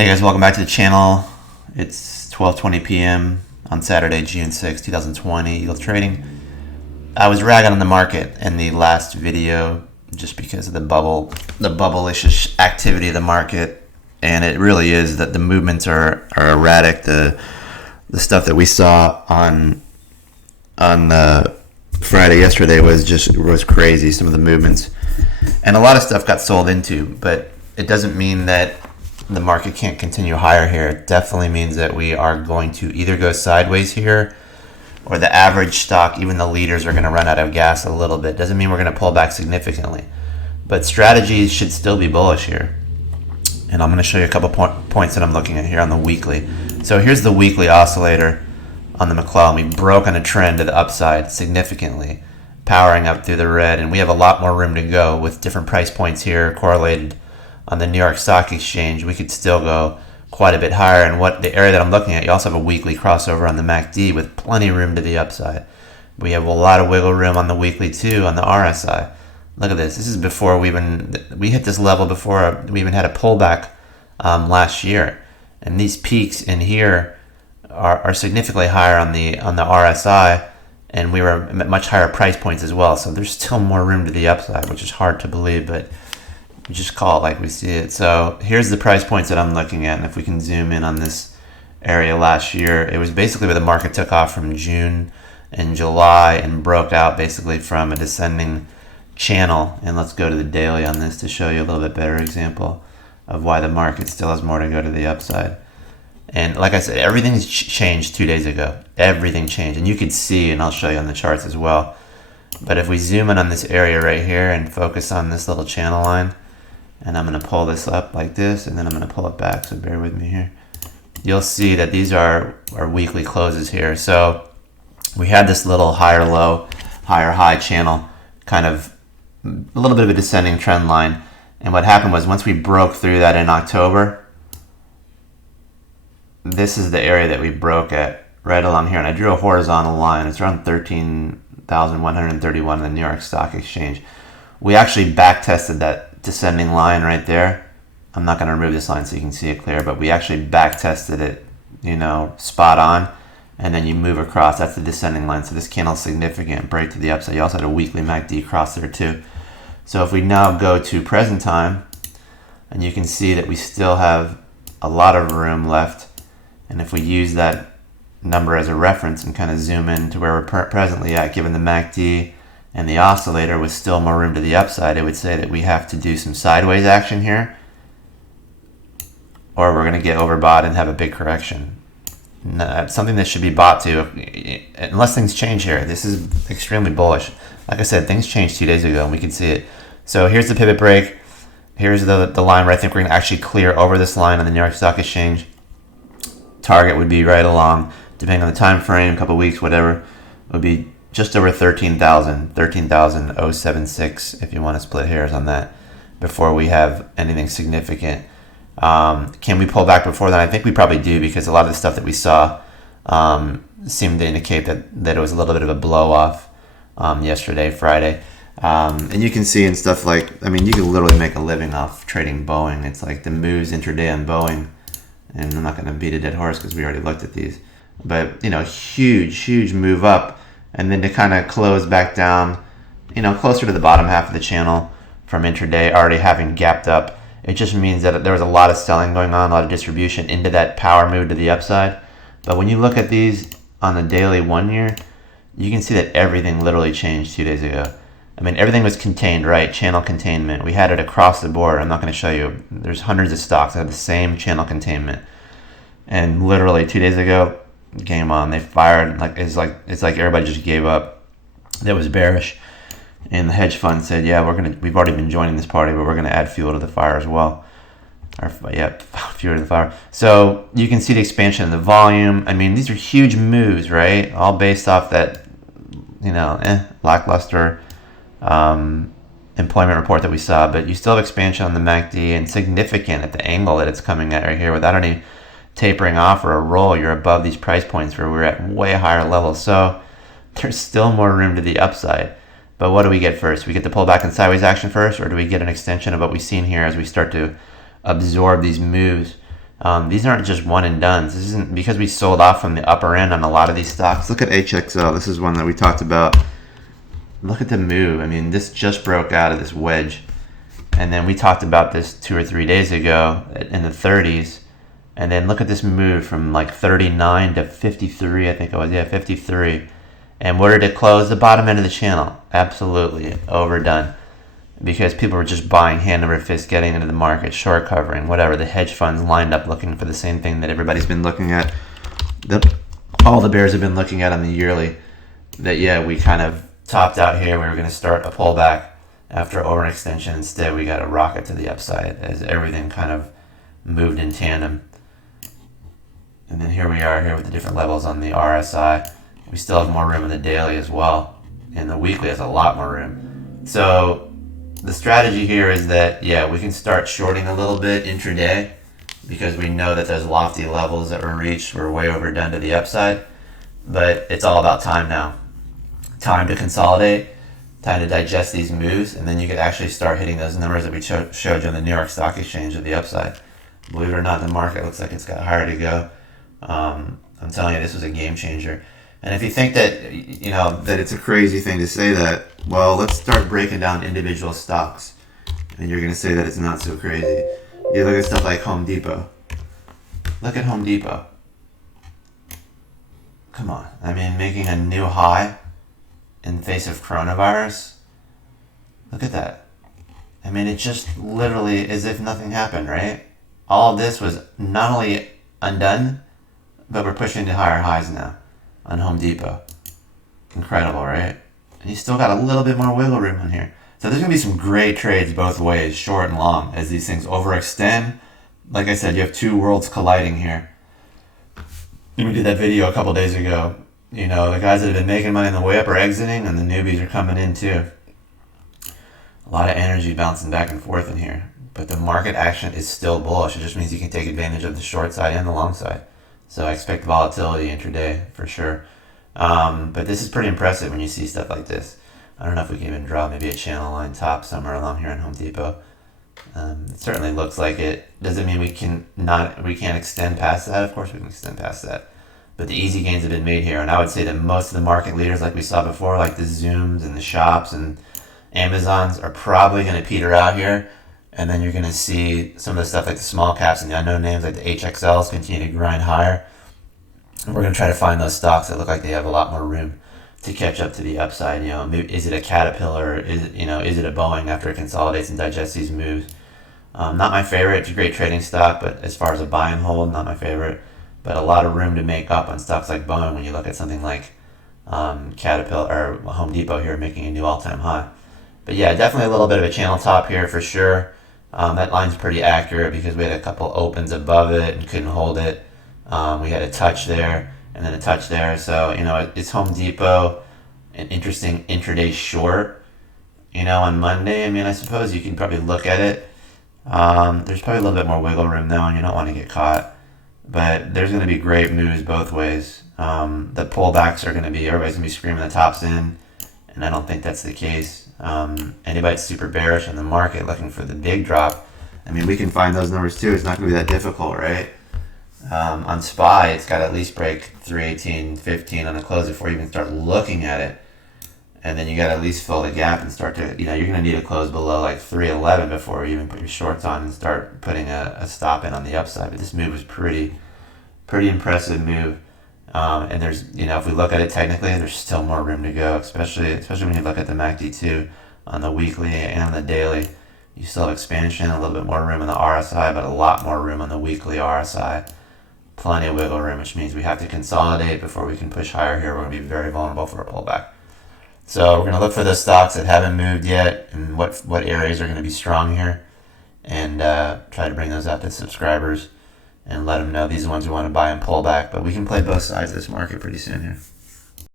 Hey guys, welcome back to the channel. It's 12:20 p.m. on Saturday, June 6, 2020. Yield trading. I was ragging on the market in the last video just because of the bubble-ish activity of the market, and it really is that the movements are erratic. The stuff that we saw on Friday yesterday was crazy. Some of the movements, and a lot of stuff got sold into, but it doesn't mean that the market can't continue higher here. It definitely means that we are going to either go sideways here, or the average stock, even the leaders, are going to run out of gas a little bit. Doesn't mean we're going to pull back significantly, but strategies should still be bullish here. And I'm going to show you a couple points that I'm looking at here on the weekly. So here's the weekly oscillator on the McClellan. We broke on a trend to the upside significantly, powering up through the red, and we have a lot more room to go with different price points here correlated on the New York Stock Exchange. We could still go quite a bit higher. And what the area that I'm looking at, you also have a weekly crossover on the MACD with plenty of room to the upside. We have a lot of wiggle room on the weekly too on the RSI. Look at this. This is before we hit this level before we even had a pullback last year. And these peaks in here are significantly higher on the RSI, and we were at much higher price points as well. So there's still more room to the upside, which is hard to believe, but we just call it like we see it. So here's the price points that I'm looking at, and if we can zoom in on this area last year, it was basically where the market took off from June and July and broke out basically from a descending channel. And let's go to the daily on this to show you a little bit better example of why the market still has more to go to the upside. And like I said, everything's changed 2 days ago. Everything changed, and you could see, and I'll show you on the charts as well. But if we zoom in on this area right here and focus on this little channel line, and I'm going to pull this up like this, and then I'm going to pull it back, so bear with me here. You'll see that these are our weekly closes here. So we had this little higher low, higher high channel, kind of a little bit of a descending trend line. And what happened was once we broke through that in October, this is the area that we broke at right along here. And I drew a horizontal line. It's around 13,131 in the New York Stock Exchange. We actually back tested that descending line right there. I'm not going to remove this line so you can see it clear, but we actually back tested it, spot on, and then you move across. That's the descending line. So this candle is significant, break to the upside. You also had a weekly MACD cross there too. So if we now go to present time, and you can see that we still have a lot of room left, and if we use that number as a reference and kind of zoom in to where we're presently at, given the MACD and the oscillator with still more room to the upside, it would say that we have to do some sideways action here, or we're going to get overbought and have a big correction. Something that should be bought to, unless things change here. This is extremely bullish. Like I said, things changed 2 days ago, and we can see it. So here's the pivot break. Here's the line where I think we're going to actually clear over this line on the New York Stock Exchange. Target would be right along, depending on the time frame, a couple weeks, whatever, it would be just over 13,076 if you want to split hairs on that before we have anything significant. Can we pull back before that? I think we probably do, because a lot of the stuff that we saw seemed to indicate that it was a little bit of a blow off yesterday, Friday. And you can see in stuff like, you can literally make a living off trading Boeing. It's like the moves intraday on Boeing, and I'm not going to beat a dead horse because we already looked at these, but huge move up, and then to kind of close back down, closer to the bottom half of the channel from intraday, already having gapped up. It just means that there was a lot of selling going on, a lot of distribution into that power move to the upside. But when you look at these on the daily 1 year, you can see that everything literally changed 2 days ago. Everything was contained, right? Channel containment. We had it across the board. I'm not going to show you. There's hundreds of stocks that have the same channel containment. And literally 2 days ago, game on. They fired. It's like everybody just gave up. That was bearish. And the hedge fund said, yeah, we've already been joining this party, but we're going to add fuel to the fire as well. Fuel to the fire. So you can see the expansion in the volume. These are huge moves, right? All based off that, lackluster employment report that we saw, but you still have expansion on the MACD, and significant at the angle that it's coming at right here without any tapering off or a roll. You're above these price points where we're at way higher levels. So there's still more room to the upside. But what do we get first? We get the pullback and sideways action first, or do we get an extension of what we've seen here as we start to absorb these moves These aren't just one and dones. This isn't because we sold off from the upper end on a lot of these stocks. Look at HXL. This is one that we talked about. Look at the move. I mean, this just broke out of this wedge. And then we talked about this 2 or 3 days ago in the 30s. And then look at this move from like 39 to 53, I think it was. Yeah, 53. And where did it close? The bottom end of the channel. Absolutely overdone. Because people were just buying hand over fist, getting into the market, short covering, whatever. The hedge funds lined up looking for the same thing that everybody's been looking at. All the bears have been looking at on the yearly. That, yeah, we kind of topped out here. We were going to start a pullback after overextension. Instead, we got a rocket to the upside as everything kind of moved in tandem. And then here we are here with the different levels on the RSI. We still have more room in the daily as well. And the weekly has a lot more room. So the strategy here is that, yeah, we can start shorting a little bit intraday because we know that those lofty levels that were reached were way overdone to the upside. But it's all about time now. Time to consolidate, time to digest these moves, and then you could actually start hitting those numbers that we showed you on the New York Stock Exchange at the upside. Believe it or not, the market looks like it's got higher to go. I'm telling you, this was a game changer. And if you think that, you know, that it's a crazy thing to say that, well, let's start breaking down individual stocks. And you're going to say that it's not so crazy. You look at stuff like Home Depot. Look at Home Depot. Come on. I mean, making a new high in the face of coronavirus. Look at that. I mean, it just literally as if nothing happened, right? All of this was not only undone, but we're pushing to higher highs now on Home Depot. Incredible, right? And you still got a little bit more wiggle room in here. So there's going to be some great trades both ways, short and long, as these things overextend. Like I said, you have two worlds colliding here. We did that video a couple days ago. You know, the guys that have been making money on the way up are exiting, and the newbies are coming in too. A lot of energy bouncing back and forth in here. But the market action is still bullish. It just means you can take advantage of the short side and the long side. So I expect volatility intraday for sure. But this is pretty impressive when you see stuff like this. I don't know if we can even draw maybe a channel line top somewhere along here in Home Depot. It certainly looks like it. Doesn't mean we can't extend past that. Of course we can extend past that. But the easy gains have been made here. And I would say that most of the market leaders like we saw before, like the Zooms and the Shops and Amazons, are probably going to peter out here. And then you're going to see some of the stuff like the small caps and the unknown names like the HXLs continue to grind higher. And we're going to try to find those stocks that look like they have a lot more room to catch up to the upside. You know, maybe, is it a Caterpillar? Is it a Boeing after it consolidates and digests these moves? Not my favorite. It's a great trading stock, but as far as a buy and hold, not my favorite. But a lot of room to make up on stocks like Boeing when you look at something like Caterpillar or Home Depot here making a new all-time high. But yeah, definitely a little bit of a channel top here for sure. That line's pretty accurate because we had a couple opens above it and couldn't hold it. We had a touch there and then a touch there. So, you know, it's Home Depot, an interesting intraday short, you know, on Monday. I mean, I suppose you can probably look at it. There's probably a little bit more wiggle room though, and you don't want to get caught. But there's going to be great moves both ways. The pullbacks are going to be, everybody's going to be screaming the tops in, and I don't think that's the case. Anybody that's super bearish in the market looking for the big drop, I mean, we can find those numbers too. It's not going to be that difficult, right? On SPY, it's got to at least break 318.15 on the close before you even start looking at it. And then you got to at least fill the gap and start to, you know, you're going to need to close below like 311 before you even put your shorts on and start putting a stop in on the upside. But this move was pretty impressive move. And there's, you know, if we look at it technically, there's still more room to go, especially when you look at the MACD2 on the weekly and on the daily. You still have expansion, a little bit more room on the RSI, but a lot more room on the weekly RSI. Plenty of wiggle room, which means we have to consolidate before we can push higher here. We're going to be very vulnerable for a pullback. So we're going to look for those stocks that haven't moved yet and what areas are going to be strong here, and try to bring those out to subscribers and let them know these are the ones we want to buy and pull back. But we can play both sides of this market pretty soon here.